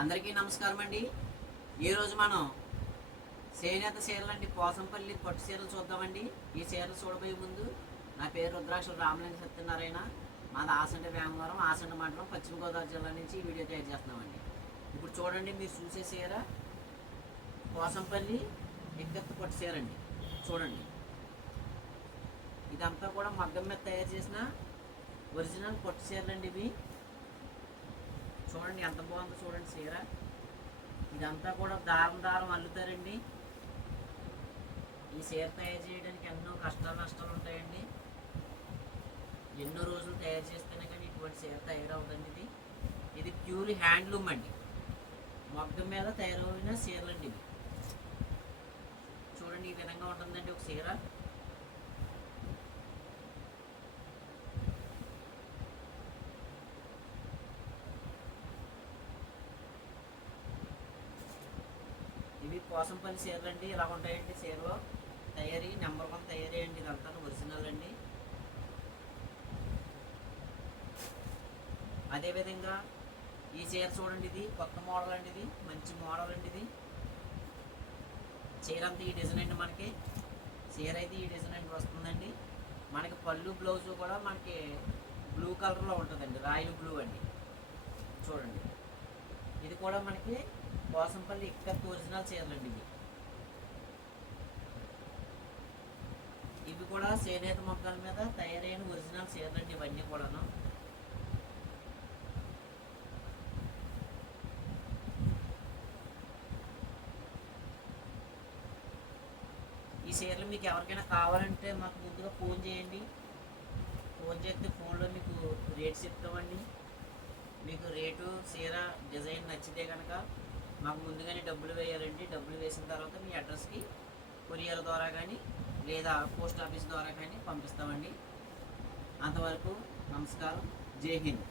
అందరికీ నమస్కారం అండి. ఈరోజు మనం చేనేత చీరలు అండి. పోసంపల్లి పట్టు చీరలు చూద్దామండి. ఈ చీరలు చూడబోయే ముందు నా పేరు రుద్రాక్ష రామలింగ సత్యనారాయణ. మాది ఆసండ వేమవరం ఆసండ మండలం పశ్చిమ గోదావరి జిల్లా నుంచి ఈ వీడియో తయారు చేస్తున్నామండి. ఇప్పుడు చూడండి మీరు చూసే చీర పోసంపల్లి ఎక్కత్తు పట్టు చీర అండి. చూడండి. ఇదంతా కూడా మగ్గం మీద తయారు చేసిన ఒరిజినల్ పట్టు చీరలు అండి ఇవి. చూడండి ఎంత బాగుందో చూడండి చీర. ఇదంతా కూడా దారం దారం అల్లుతారండి. ఈ చీర తయారు చేయడానికి ఎన్నో కష్టాలు నష్టాలు ఉంటాయండి. ఎన్నో రోజులు తయారు చేస్తేనే కానీ ఇటువంటి చీర తయారవుతుంది ఇది. ఇది ప్యూర్ హ్యాండ్లూమ్ అండి. మగ్గం మీద తయారైన చీరలండి అండి ఇవి. చూడండి ఈ విధంగా ఉంటుందండి ఒక చీర. కోసం పని చీరలు అండి ఇలా ఉంటాయండి చీరలు. తయారీ నెంబర్ వన్ తయారీ అండి ఇదంతా ఒరిజినల్ అండి. అదేవిధంగా ఈ చీర చూడండి ఇది కొత్త మోడల్ అండి ఇది మంచి మోడల్ అండి ఇది. చీర అంతా ఈ డిజైన్ అండి మనకి. చీర అయితే ఈ డిజైన్ అండి వస్తుందండి. మనకి పళ్ళు బ్లౌజ్ కూడా మనకి బ్లూ కలర్లో ఉంటుందండి రాయల్ బ్లూ అండి. చూడండి. ఇది కూడా మనకి కోసంపల్లి ఇక్కత్ ఒరిజినల్ చీరలండి ఇవి. ఇవి కూడా చేనేత మొక్కల మీద తయారైన ఒరిజినల్ చీరలండి ఇవన్నీ కూడాను. ఈ చీరలు మీకు ఎవరికైనా కావాలంటే మాకు ముందుగా ఫోన్ చేయండి. ఫోన్ చేస్తే ఫోన్లో మీకు రేట్ చెప్తామండి. మీకు రేటు చీర డిజైన్ నచ్చితే కనుక మాకు ముందుగానే డబ్బులు వేయాలండి డబ్బులు వేసిన తర్వాత మీ అడ్రస్కి కొరియర్ ద్వారా కానీ లేదా పోస్ట్ ఆఫీస్ ద్వారా కానీ పంపిస్తామండి. అంతవరకు నమస్కారం. జై హింద్.